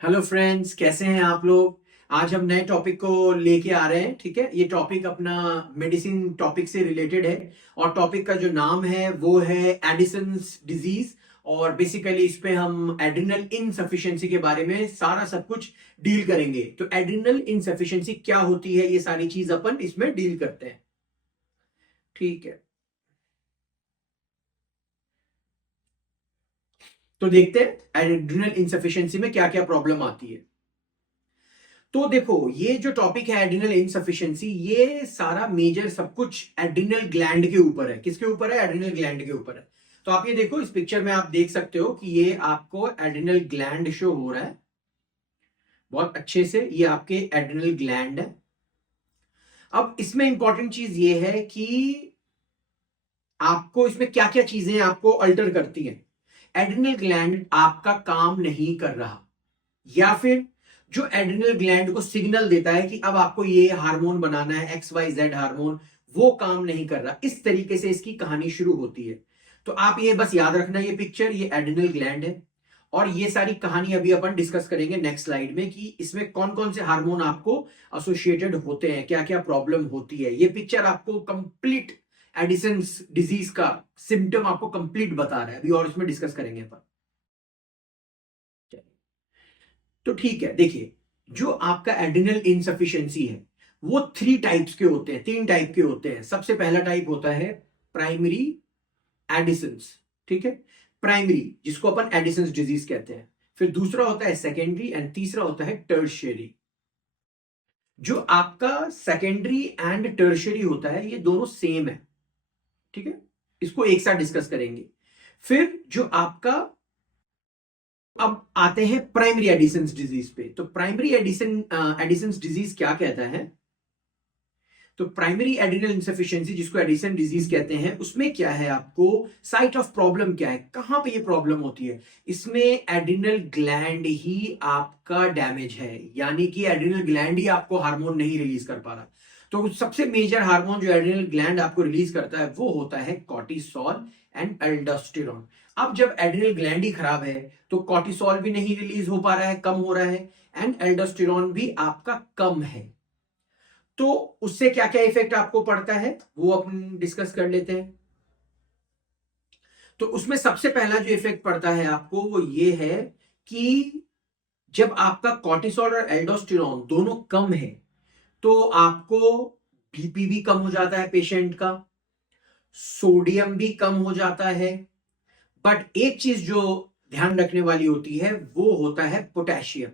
Hello friends, कैसे हैं आप लोग। आज हम नए टॉपिक को लेके आ रहे हैं। ठीक है, ये टॉपिक अपना मेडिसिन टॉपिक से रिलेटेड है और टॉपिक का जो नाम है वो है एडिसन्स डिजीज। और बेसिकली इस पे हम एड्रिनल इनसफिशिएंसी के बारे में सारा सब कुछ डील करेंगे। तो एड्रिनल इनसफिशिएंसी क्या होती है, ये सारी चीज अपन इसमें डील करते हैं। ठीक है, तो देखते हैं एड्रिनल इनसफिशिएंसी में क्या क्या प्रॉब्लम आती है। तो देखो, ये जो टॉपिक है एड्रिनल इनसफिशिएंसी, ये सारा मेजर सब कुछ एड्रिनल ग्लैंड के ऊपर है। किसके ऊपर है? एड्रिनल ग्लैंड के ऊपर है। तो आप ये देखो, इस पिक्चर में आप देख सकते हो कि ये आपको एड्रिनल ग्लैंड शो हो रहा है बहुत अच्छे से। ये आपके एड्रिनल ग्लैंड है। अब इसमें इंपॉर्टेंट चीज ये है कि आपको इसमें क्या क्या चीजें आपको अल्टर करती हैं। एड्रिनल ग्लैंड आपका काम नहीं कर रहा, या फिर जो एड्रिनल ग्लैंड को सिग्नल देता है कि अब आपको ये हार्मोन बनाना है, XYZ हार्मोन, वो काम नहीं कर रहा। इस तरीके से इसकी कहानी शुरू होती है। तो आप ये बस याद रखना, ये पिक्चर, ये एड्रिनल ग्लैंड है और ये सारी कहानी अभी अपन डिस्कस करेंगे नेक्स्ट स्लाइड में कि इसमें कौन कौन से हार्मोन आपको एसोसिएटेड होते हैं, क्या क्या प्रॉब्लम होती है। ये पिक्चर आपको कंप्लीट एडिसन्स डिजीज का सिम्टम आपको कंप्लीट बता रहा है अभी, और इसमें डिस्कस करेंगे अपन। तो ठीक है, देखिए, जो आपका एड्रिनल इनसफिशिएंसी है वो थ्री टाइप्स के होते हैं, तीन टाइप के होते हैं। सबसे पहला टाइप होता है प्राइमरी एडिसन्स। ठीक है, प्राइमरी, जिसको अपन एडिसन्स डिजीज कहते हैं। फिर दूसरा होता है सेकेंडरी एंड तीसरा होता है टर्शियरी। जो आपका सेकेंडरी एंड टर्शियरी होता है ये दोनों सेम है। ठीक है, इसको एक साथ डिस्कस करेंगे। फिर जो आपका, अब आते हैं प्राइमरी एडिसन्स डिजीज पे। तो प्राइमरी एडिसन्स डिजीज क्या कहता है? तो प्राइमरी एड्रिनल इंसफिशिएंसी, जिसको एडिसन डिजीज कहते हैं, उसमें क्या है, आपको साइट ऑफ प्रॉब्लम क्या है, कहां पे ये प्रॉब्लम होती है। इसमें एड्रिनल ग्लैंड ही आपका डैमेज है, यानी कि एड्रिनल ग्लैंड ही आपको हार्मोन नहीं रिलीज कर पा रहा। तो सबसे मेजर हार्मोन जो एड्रिनल ग्लैंड आपको रिलीज करता है वो होता है कॉर्टिसोल एंड एल्डोस्टेरोन। अब जब एड्रिनल ग्लैंड ही खराब है तो कॉर्टिसोल भी नहीं रिलीज हो पा रहा है, कम हो रहा है, एंड एल्डोस्टेरोन भी आपका कम है। तो उससे क्या क्या इफेक्ट आपको पड़ता है वो अपन डिस्कस कर लेते हैं। तो उसमें सबसे पहला जो इफेक्ट पड़ता है आपको वो ये है कि जब आपका कॉर्टिसोल और एल्डोस्टेरोन दोनों कम है तो आपको बीपी भी कम हो जाता है पेशेंट का, सोडियम भी कम हो जाता है। बट एक चीज जो ध्यान रखने वाली होती है वो होता है पोटेशियम।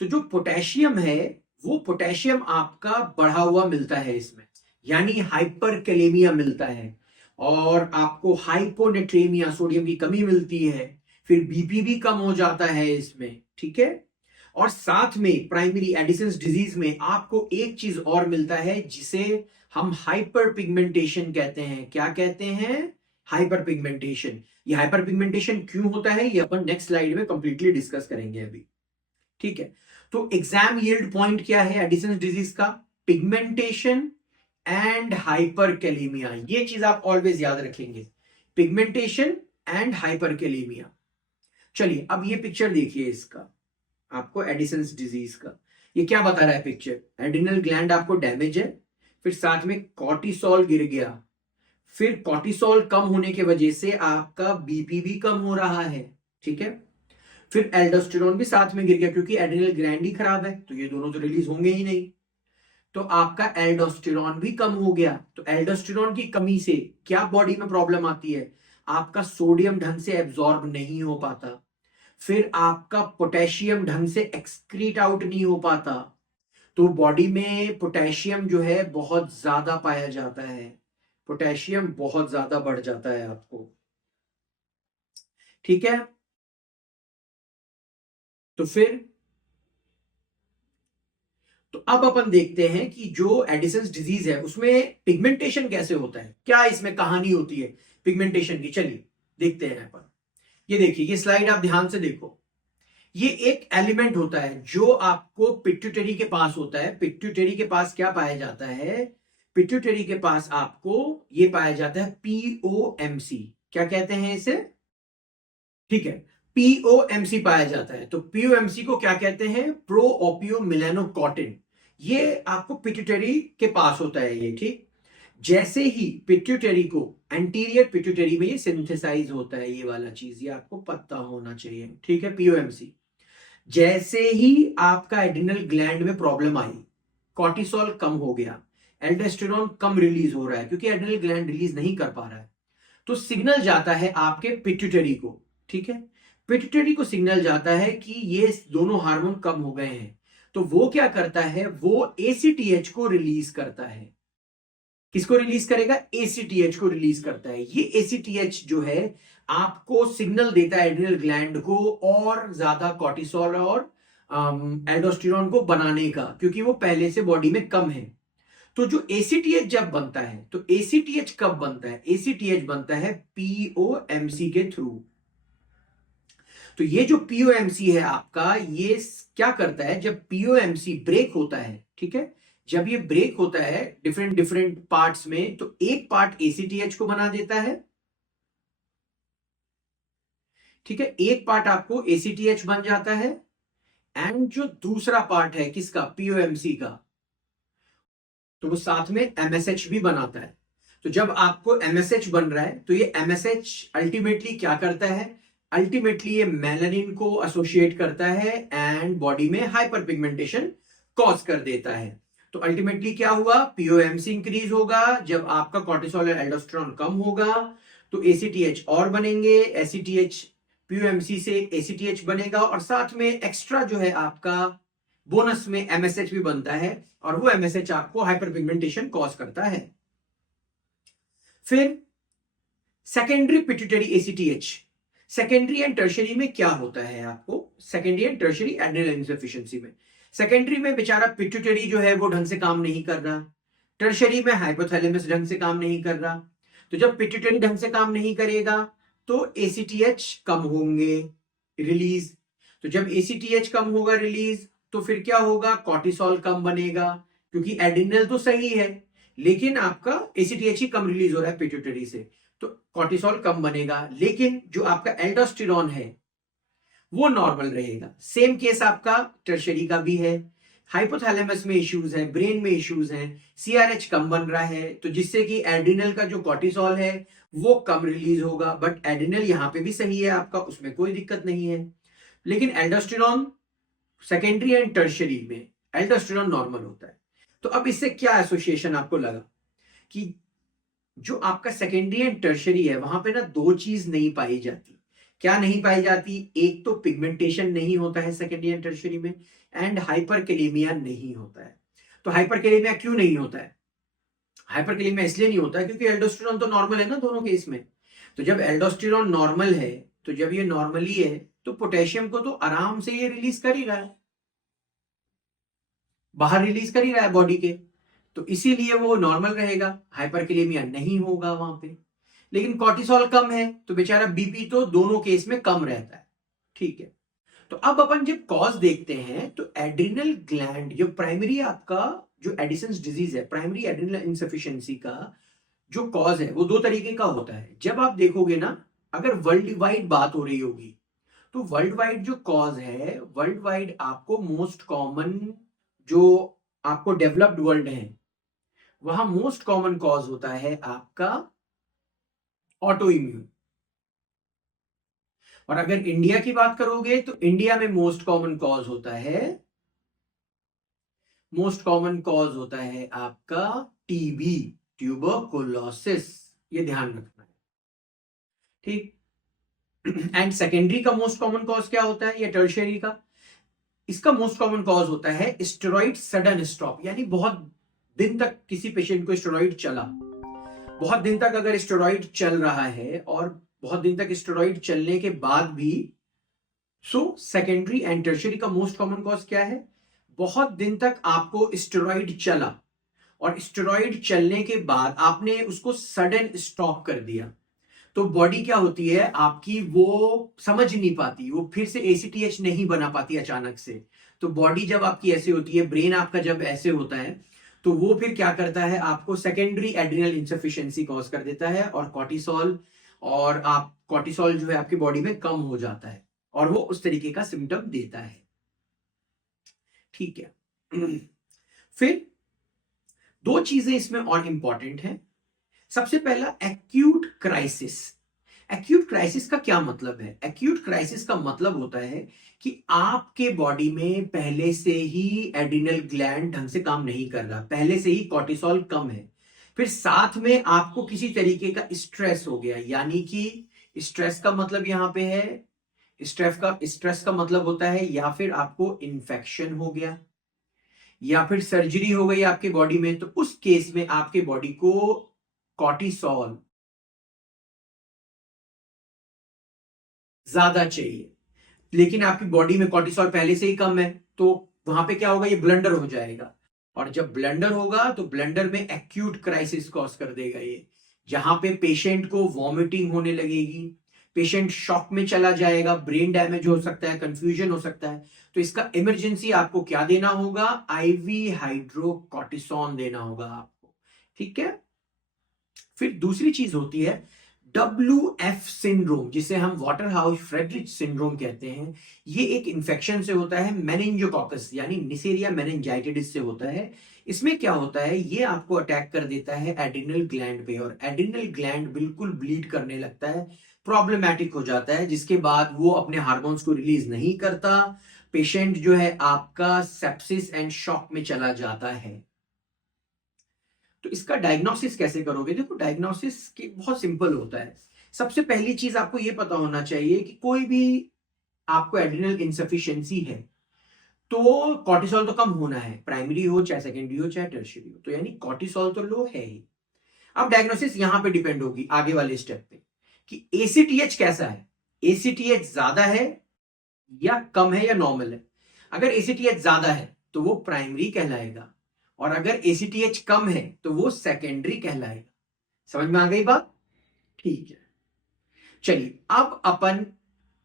तो जो पोटेशियम है वो पोटेशियम आपका बढ़ा हुआ मिलता है इसमें, यानी हाइपरकैलेमिया मिलता है, और आपको हाइपोनेट्रेमिया, सोडियम की कमी मिलती है। फिर बीपी भी कम हो जाता है इसमें। ठीक है, और साथ में प्राइमरी एडिसन्स डिजीज में आपको एक चीज और मिलता है जिसे हम हाइपर पिगमेंटेशन कहते हैं। क्या कहते हैं? Hyper pigmentation. ये हाइपर पिगमेंटेशन क्यों होता है ये अपन नेक्स्ट स्लाइड में कंप्लीटली डिस्कस करेंगे अभी। ठीक है, तो एग्जाम यील्ड पॉइंट क्या है एडिसन्स डिजीज का? Pigmentation and hyperkalaemia. ये चीज आप ऑलवेज याद रखेंगे, पिगमेंटेशन एंड हाइपरकैलेमिया। चलिए, अब ये पिक्चर देखिए इसका, आपको एडिसन्स डिजीज का ये क्या बता रहा है पिक्चर? एड्रिनल ग्लैंड आपको डैमेज है, फिर साथ में कॉर्टिसोल गिर गया, फिर कॉर्टिसोल कम होने की वजह से आपका बीपी भी कम हो रहा है। ठीक है, फिर एल्डोस्टेरोन भी साथ में गिर गया, क्योंकि एड्रिनल ग्लैंड ही खराब है तो ये दोनों तो रिलीज होंगे ही नहीं। तो आपका एल्डोस्टेरोन भी कम हो गया। तो एल्डोस्टेरोन की कमी से क्या बॉडी में प्रॉब्लम आती है? आपका सोडियम ढंग से एब्जॉर्ब नहीं हो पाता, फिर आपका पोटेशियम ढंग से एक्सक्रीट आउट नहीं हो पाता। तो बॉडी में पोटेशियम जो है बहुत ज्यादा पाया जाता है, पोटेशियम बहुत ज्यादा बढ़ जाता है आपको। ठीक है, तो फिर, तो अब अपन देखते हैं कि जो एडिसन्स डिजीज है उसमें पिगमेंटेशन कैसे होता है, क्या इसमें कहानी होती है पिगमेंटेशन की। चलिए देखते हैं अपन। ये देखिए, ये स्लाइड आप ध्यान से देखो। ये एक एलिमेंट होता है जो आपको पिट्यूटरी के पास होता है। पिट्यूटरी के पास क्या पाया जाता है? पिट्यूटरी के पास आपको ये पाया जाता है POMC। क्या कहते हैं इसे? ठीक है, पीओएमसी पाया जाता है। तो पीओएमसी को क्या कहते हैं? प्रो ओपियो मिलेनोकॉटिन। ये आपको पिट्यूटरी के पास होता है ये, ठीक। जैसे ही पिट्यूटरी को, एंटीरियर पिट्यूटरी में ये सिंथेसाइज होता है, ये वाला चीज, ये आपको पता होना चाहिए, ठीक है। पीओएमसी जैसे ही आपका एड्रिनल ग्लैंड में प्रॉब्लम आई, कॉर्टिसोल कम हो गया, एल्डोस्टेरोन कम रिलीज हो रहा है क्योंकि एड्रिनल ग्लैंड रिलीज नहीं कर पा रहा है, तो सिग्नल जाता है आपके पिट्यूटरी को, ठीक है। पिट्यूटरी को सिग्नल जाता है कि ये दोनों हार्मोन कम हो गए हैं, तो वो क्या करता है? वो एसीटीएच को रिलीज करता है। किसको रिलीज करेगा? एसीटीएच को रिलीज करता है। ये एसीटीएच जो है आपको सिग्नल देता है एड्रिनल ग्लैंड को और ज्यादा कॉर्टिसोल और एल्डोस्टेरोन को बनाने का, क्योंकि वो पहले से बॉडी में कम है। तो जो एसीटीएच जब बनता है, तो एसीटीएच कब बनता है? एसीटीएच बनता है पीओएमसी के थ्रू। तो ये जो पीओएमसी है आपका, ये क्या करता है? जब पीओएमसी ब्रेक होता है, ठीक है, जब ये ब्रेक होता है डिफरेंट डिफरेंट पार्ट्स में, तो एक पार्ट एसीटीएच को बना देता है, ठीक है, एक पार्ट आपको एसीटीएच बन जाता है, एंड जो दूसरा पार्ट है किसका? पीओएमसी का, तो वो साथ में एमएसएच भी बनाता है। तो जब आपको एमएसएच बन रहा है, तो ये एमएसएच अल्टीमेटली क्या करता है? अल्टीमेटली ये मेलानिन को एसोसिएट करता है एंड बॉडी में हाइपर पिगमेंटेशन कॉज कर देता है। तो अल्टीमेटली क्या हुआ? पीओएमसी इंक्रीज होगा। जब आपका कॉर्टिसोल और एल्डोस्टेरोन कम होगा तो एसीटीएच और बनेंगे, एसीटीएच पीओएमसी से एसीटीएच बनेगा, और साथ में एक्स्ट्रा जो है आपका बोनस में एमएसएच भी बनता है, और वो एमएसएच आपको हाइपर पिगमेंटेशन कॉज करता है। फिर secondary pituitary ACTH, secondary and tertiary में क्या होता है आपको? Secondary and tertiary adrenal insufficiency में, सेकेंडरी में बेचारा पिट्यूटरी जो है वो ढंग से काम नहीं कर रहा, टर्शरी में हाइपोथैलेमस ढंग से काम नहीं कर रहा। तो जब पिट्यूटरी ढंग से काम नहीं करेगा तो एसीटीएच कम होंगे रिलीज। तो जब एसीटीएच कम होगा रिलीज, तो फिर क्या होगा? कॉर्टिसोल कम बनेगा, क्योंकि एड्रिनल तो सही है लेकिन आपका एसीटीएच ही कम रिलीज हो रहा है पिट्यूटरी से, तो कॉर्टिसोल कम बनेगा, लेकिन जो आपका एल्डोस्टेरोन है वो नॉर्मल रहेगा। सेम केस आपका टर्शरी का भी है। हाइपोथैलेमस में इश्यूज है, ब्रेन में इश्यूज हैं, सीआरएच कम बन रहा है, तो जिससे कि एड्रिनल का जो कॉर्टिसोल है वो कम रिलीज होगा, बट एड्रिनल यहां पे भी सही है आपका, उसमें कोई दिक्कत नहीं है। लेकिन एल्डोस्टेरोन सेकेंडरी एंड टर्शरी में एल्डोस्टेरोन नॉर्मल होता है। तो अब इससे क्या एसोसिएशन आपको लगा कि जो आपका सेकेंडरी एंड टर्शरी है वहां पे ना दो चीज नहीं पाई जाती। क्या नहीं पाई जाती? एक तो पिगमेंटेशन नहीं होता है सेकेंडरी एंड टर्शरी में, एंड हाइपरकैलेमिया नहीं होता है। तो हाइपरकैलेमिया क्यों नहीं होता है? हाइपरकैलेमिया इसलिए नहीं होता है क्योंकि एल्डोस्टेरोन तो नॉर्मल है ना दोनों केस में। तो जब एल्डोस्टेरोन नॉर्मल है, तो जब ये नॉर्मली है तो पोटेशियम को तो आराम से ये रिलीज कर ही रहा है, बाहर रिलीज कर ही रहा है बॉडी के, तो इसीलिए वो नॉर्मल रहेगा, हाइपरकैलेमिया नहीं होगा वहां पे। लेकिन कॉर्टिसोल कम है तो बेचारा बीपी तो दोनों केस में कम रहता है, ठीक है। तो अब अपन जब कॉज देखते हैं तो एड्रिनल ग्लैंड जो प्राइमरी आपका जो एडिसन्स डिजीज है, प्राइमरी एड्रिनल इनसफिशिएंसी का जो कॉज है वो दो तरीके का होता है। जब आप देखोगे ना, अगर वर्ल्ड वाइड बात हो रही होगी तो वर्ल्ड वाइड जो कॉज है, वर्ल्ड वाइड आपको मोस्ट कॉमन जो आपको डेवलप्ड वर्ल्ड है वहां मोस्ट कॉमन कॉज होता है आपका ऑटो इम्यून। और अगर इंडिया की बात करोगे तो इंडिया में मोस्ट कॉमन कॉज होता है, मोस्ट कॉमन कॉज होता है आपका टीबी, ट्यूबरकुलोसिस, ये ध्यान रखना है, ठीक। एंड सेकेंडरी का मोस्ट कॉमन कॉज क्या होता है, या टर्शियरी का? इसका मोस्ट कॉमन कॉज होता है स्टेरॉइड सडन स्टॉप, यानी बहुत दिन तक किसी पेशेंट को स्टेरॉइड चला, बहुत दिन तक अगर स्टेरॉइड चल रहा है और बहुत दिन तक स्टेरॉइड चलने के बाद भी, सो सेकेंडरी एंड टर्शियरी का मोस्ट कॉमन कॉज क्या है? बहुत दिन तक आपको स्टेरॉइड चला और स्टेरॉइड चलने के बाद आपने उसको सडन स्टॉप कर दिया, तो बॉडी क्या होती है आपकी, वो समझ नहीं पाती, वो फिर से एसीटीएच नहीं बना पाती अचानक से। तो बॉडी जब आपकी ऐसे होती है, ब्रेन आपका जब ऐसे होता है, तो वो फिर क्या करता है, आपको सेकेंडरी एड्रिनल इनसफिशिएंसी कॉज कर देता है, और कॉर्टिसोल जो है आपकी बॉडी में कम हो जाता है। और वो उस तरीके का सिम्टम देता है। ठीक है। फिर दो चीजें इसमें और इंपॉर्टेंट हैं। सबसे पहला एक्यूट क्राइसिस। एक्यूट क्राइसिस का क्या मतलब है? एक्यूट क्राइसिस का मतलब होता है कि आपके बॉडी में पहले से ही एड्रिनल ग्लैंड ढंग से काम नहीं कर रहा, पहले से ही कॉर्टिसोल कम है, फिर साथ में आपको किसी तरीके का स्ट्रेस हो गया, यानी कि स्ट्रेस का मतलब यहां पे है, स्ट्रेस का मतलब होता है या फिर आपको इन्फेक्शन हो गया या फिर सर्जरी हो गई आपके बॉडी में, तो उस केस में आपके बॉडी को कॉर्टिसोल ज्यादा चाहिए, लेकिन आपकी बॉडी में कॉर्टिसोल पहले से ही कम है, तो वहां पे क्या होगा, ये ब्लंडर हो जाएगा। और जब ब्लंडर होगा तो ब्लंडर में एक्यूट क्राइसिस कॉज कर देगा ये, जहां पे पेशेंट को वॉमिटिंग होने लगेगी, पेशेंट शॉक में चला जाएगा, ब्रेन डैमेज हो सकता है, कंफ्यूजन हो सकता है। तो इसका इमरजेंसी आपको क्या देना होगा, आईवी हाइड्रोकॉर्टिसोन देना होगा आपको। ठीक है। फिर दूसरी चीज होती है WF सिंड्रोम, जिसे हम वाटर हाउस फ्रेडरिच सिंड्रोम कहते हैं। ये एक इंफेक्शन से होता है, मेनिंजोकॉकस यानी निसेरिया मेनिंजाइटिस से होता है। इसमें क्या होता है, ये आपको अटैक कर देता है एड्रिनल ग्लैंड पे, और एड्रिनल ग्लैंड बिल्कुल ब्लीड करने लगता है, प्रॉब्लमैटिक हो जाता है, जिसके बाद वो अपने हार्मोन्स को रिलीज नहीं करता, पेशेंट जो है आपका सेप्सिस एंड शॉक में चला जाता है। तो इसका डायग्नोसिस कैसे करोगे? देखो, डायग्नोसिस की बहुत सिंपल होता है। सबसे पहली चीज आपको यह पता होना चाहिए कि कोई भी आपको एड्रिनल इनसफिशिएंसी है तो कॉर्टिसोल तो कम होना है, प्राइमरी हो चाहे सेकेंडरी हो चाहे टर्शियरी हो, तो यानी कॉर्टिसोल तो लो है ही। अब डायग्नोसिस यहां पे डिपेंड होगी आगे वाले स्टेप पे कि एसीटीएच कैसा है, एसीटीएच ज्यादा है या कम है या नॉर्मल है। अगर एसीटीएच ज्यादा है तो वो प्राइमरी कहलाएगा, और अगर एसीटीएच कम है तो वो सेकेंडरी कहलाएगा। समझ में आ गई बात? ठीक है। चलिए अब अपन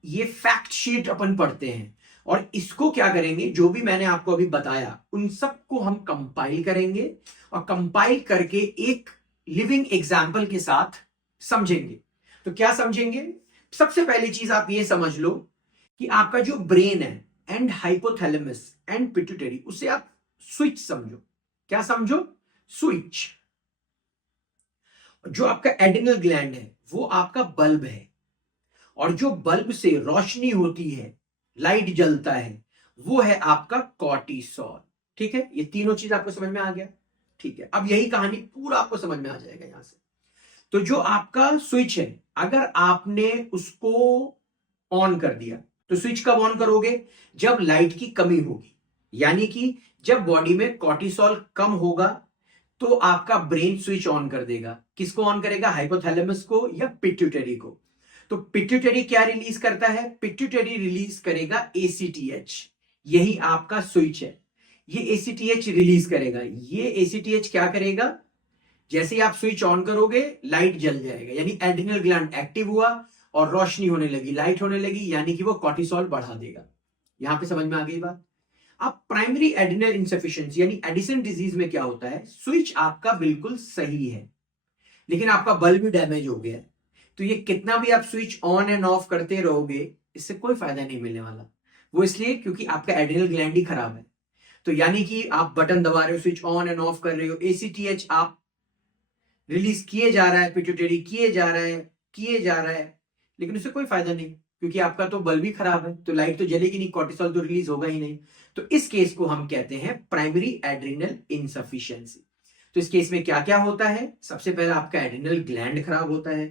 ये फैक्ट शीट अपन पढ़ते हैं, और इसको क्या करेंगे, जो भी मैंने आपको अभी बताया उन सबको हम कंपाइल करेंगे, और कंपाइल करके एक लिविंग एग्जाम्पल के साथ समझेंगे। तो क्या समझेंगे? सबसे पहली चीज आप ये समझ लो कि आपका जो ब्रेन है एंड हाइपोथैलेमस एंड पिट्यूटरी, उसे आप स्विच समझो। क्या समझो? स्विच। जो आपका एड्रिनल ग्लैंड है वो आपका बल्ब है, और जो बल्ब से रोशनी होती है, लाइट जलता है, वो है आपका कॉर्टिसोल। ठीक है, ये तीनों चीज आपको समझ में आ गया। ठीक है, अब यही कहानी पूरा आपको समझ में आ जाएगा यहां से। तो जो आपका स्विच है, अगर आपने उसको ऑन कर दिया, तो स्विच कब ऑन करोगे? जब लाइट की कमी होगी, यानी कि जब बॉडी में कॉर्टिसोल कम होगा तो आपका ब्रेन स्विच ऑन कर देगा। किसको ऑन करेगा? हाइपोथैलेमस को या पिट्यूटरी को। तो पिट्यूटरी क्या रिलीज करता है? पिट्यूटरी रिलीज करेगा एसीटीएच, यही आपका स्विच है। ये एसीटीएच रिलीज करेगा। ये एसीटीएच क्या करेगा? जैसे ही आप स्विच ऑन करोगे लाइट जल जाएगा, यानी एड्रिनल ग्लैंड एक्टिव हुआ और रोशनी होने लगी, लाइट होने लगी, यानी कि वो कॉर्टिसोल बढ़ा देगा। यहां पे समझ में आ गई बात? अब प्राइमरी एड्रिनल इनसफिशिएंसी यानी एडिसन डिजीज में क्या होता है, स्विच आपका बिल्कुल सही है लेकिन आपका बल्ब भी डैमेज हो गया है, तो ये कितना भी आप स्विच ऑन एंड ऑफ करते रहोगे इससे कोई फायदा नहीं मिलने वाला। वो इसलिए क्योंकि आपका एड्रिनल ग्लैंड ही खराब है। तो यानी कि आप बटन दबा रहे हो, स्विच ऑन एंड ऑफ कर रहे हो, एसीटीएच आप रिलीज किए जा रहा है, पिट्यूटरी किए जा रहा है, लेकिन उससे कोई फायदा नहीं, क्योंकि आपका तो बल्ब ही खराब है, तो लाइट तो जलेगी नहीं, कॉर्टिसोल तो रिलीज होगा ही नहीं। तो इस केस को हम कहते हैं प्राइमरी एड्रिनल इनसफिशिएंसी। तो इस केस में क्या क्या होता है? सबसे पहला आपका एड्रिनल ग्लैंड खराब होता है,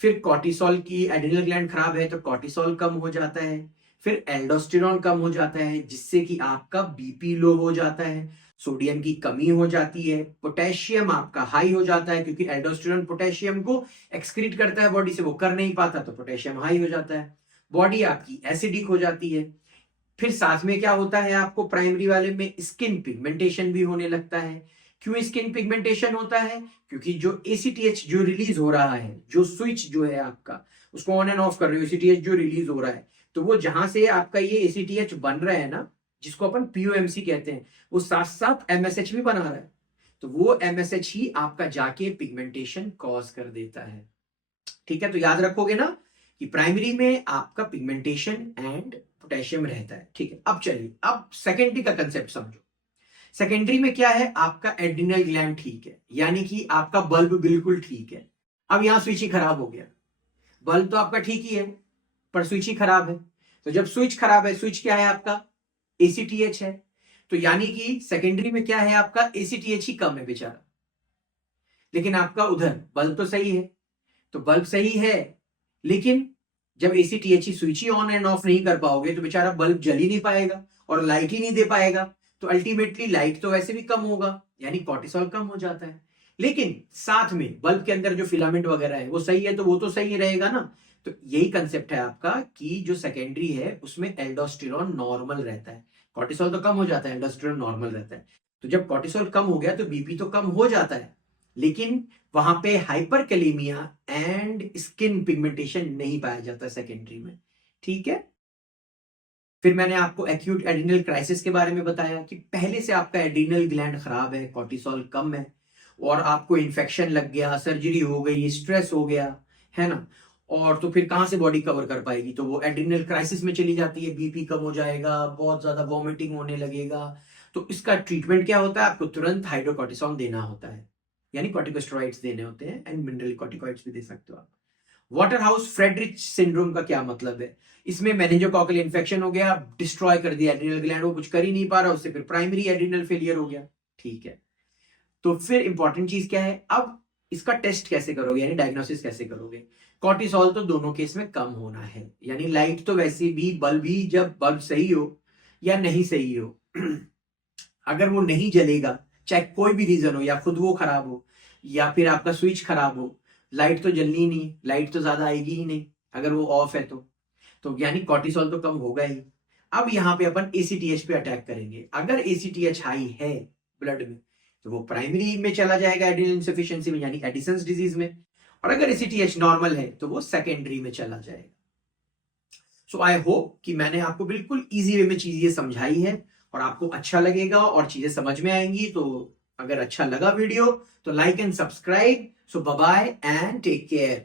फिर कॉर्टिसोल की, एड्रिनल ग्लैंड खराब है तो कॉर्टिसोल कम हो जाता है, फिर एल्डोस्टेरॉन कम हो जाता है जिससे कि आपका बीपी लो हो जाता है, सोडियम की कमी हो जाती है, पोटेशियम आपका हाई हो जाता है, क्योंकि एल्डोस्टेरॉन पोटेशियम को एक्सक्रीट करता है बॉडी से, वो कर नहीं पाता तो पोटेशियम हाई हो जाता है, बॉडी आपकी एसिडिक हो जाती है। फिर साथ में क्या होता है आपको प्राइमरी वाले में, स्किन पिगमेंटेशन भी होने लगता है। क्यों स्किन पिगमेंटेशन होता है? क्योंकि जो एसीटीएच जो रिलीज हो रहा है, जो स्विच जो है आपका, उसको ऑन एंड ऑफ कर रहे हो, एसीटीएच जो रिलीज हो रहा है, तो वो जहां से आपका ये एसीटीएच बन रहा है ना, जिसको अपन पीओएमसी कहते हैं, वो साथ साथ एमएसएच भी बना रहा है, तो वो एमएसएच ही आपका जाके पिगमेंटेशन कॉज कर देता है। ठीक है, तो याद रखोगे ना कि प्राइमरी में आपका पिगमेंटेशन एंड पोटेशियम रहता है, ठीक है। अब चलिए, अब सेकेंडरी का कंसेप्ट समझो। सेकेंडरी में क्या है, आपका एड्रिनल ग्लैंड ठीक है, यानी कि आपका बल्ब बिल्कुल ठीक है। अब यहां स्विच ही खराब हो गया, बल्ब तो आपका ठीक ही है पर स्विच ही खराब है। तो जब स्विच खराब है, स्विच क्या है आपका, ACTH है, तो यानी कि सेकेंडरी में क्या है आपका, ACTH ही कम है बेचारा। लेकिन आपका उधर बल्ब तो सही है, तो बल्ब सही है, लेकिन जब ACTH switch he on end of नहीं कर पाओगे तो बेचारा बल्ब जल ही नहीं पाएगा और लाइट ही नहीं दे पाएगा, तो अल्टीमेटली लाइट तो वैसे भी कम होगा, यानी कॉर्टिसोल कम हो जाता है। लेकिन साथ में बल्ब के अंदर जो फिलामेंट वगैरह है वो सही है, तो वो तो सही रहेगा ना। तो यही कंसेप्ट है आपका कि जो सेकेंडरी है उसमें एल्डोस्टेरोन नॉर्मल रहता है, कॉर्टिसोल तो कम हो जाता है, एल्डोस्टेरोन नॉर्मल रहता है। तो जब कॉर्टिसोल कम हो गया तो बीपी तो कम हो जाता है, लेकिन वहां पे हाइपरकैलेमिया एंड स्किन पिगमेंटेशन नहीं पाया जाता सेकेंडरी में, ठीक है। फिर मैंने आपको एक्यूट एड्रिनल क्राइसिस के बारे में बताया कि पहले से आपका एड्रिनल ग्लैंड खराब है, कॉर्टिसोल कम है और आपको इन्फेक्शन लग गया, सर्जरी हो गई, स्ट्रेस हो गया, है ना। और तो फिर कहां से बॉडी कवर कर पाएगी, तो वो एड्रिनल क्राइसिस में चली जाती है, बीपी कम हो जाएगा, बहुत ज्यादा वॉमिटिंग होने लगेगा। तो इसका ट्रीटमेंट क्या होता है, आपको तुरंत हाइड्रोकॉर्टिसोन देना होता है, यानी कॉर्टिकोस्टेरॉइड्स देने होते हैं, एंड मिनरल कॉर्टिकॉइड्स भी दे सकते हो आप। वाटर हाउस फ्रेडरिच सिंड्रोम का क्या मतलब है, इसमें मेनिंजोकोकल इन्फेक्शन हो गया, डिस्ट्रॉय कर दिया एड्रिनल ग्लैंड, वो कुछ कर ही नहीं पा रहा, उससे फिर प्राइमरी एड्रिनल फेलियर हो गया, ठीक है। तो फिर इंपॉर्टेंट चीज क्या है, अब इसका टेस्ट कैसे करोगे, यानी डायग्नोसिस कैसे करोगे। कॉर्टिसोल तो दोनों केस में कम होना है, यानी लाइट तो वैसे भी बल्ब ही, जब बल्ब सही हो या नहीं सही हो अगर वो नहीं जलेगा, चाहे कोई भी रीजन हो, या खुद वो खराब हो या फिर आपका स्विच खराब हो, लाइट तो जलनी ही नहीं, लाइट तो ज्यादा आएगी ही नहीं अगर वो ऑफ है तो यानी कॉर्टिसोल तो कम होगा ही। अब यहाँ पे अपन ACTH पे अटैक करेंगे, अगर ACTH हाई है ब्लड में तो वो प्राइमरी में चला जाएगा एड्रिनल इनसफिशिएंसी में, यानी एडिसन्स डिजीज में, और अगर ACTH नॉर्मल है तो वो सेकेंडरी में चला जाएगा। सो आई होप कि मैंने आपको बिल्कुल इजी वे में चीजें समझाई है और आपको अच्छा लगेगा और चीजें समझ में आएंगी। तो अगर अच्छा लगा वीडियो तो like and subscribe. So bye bye and take care.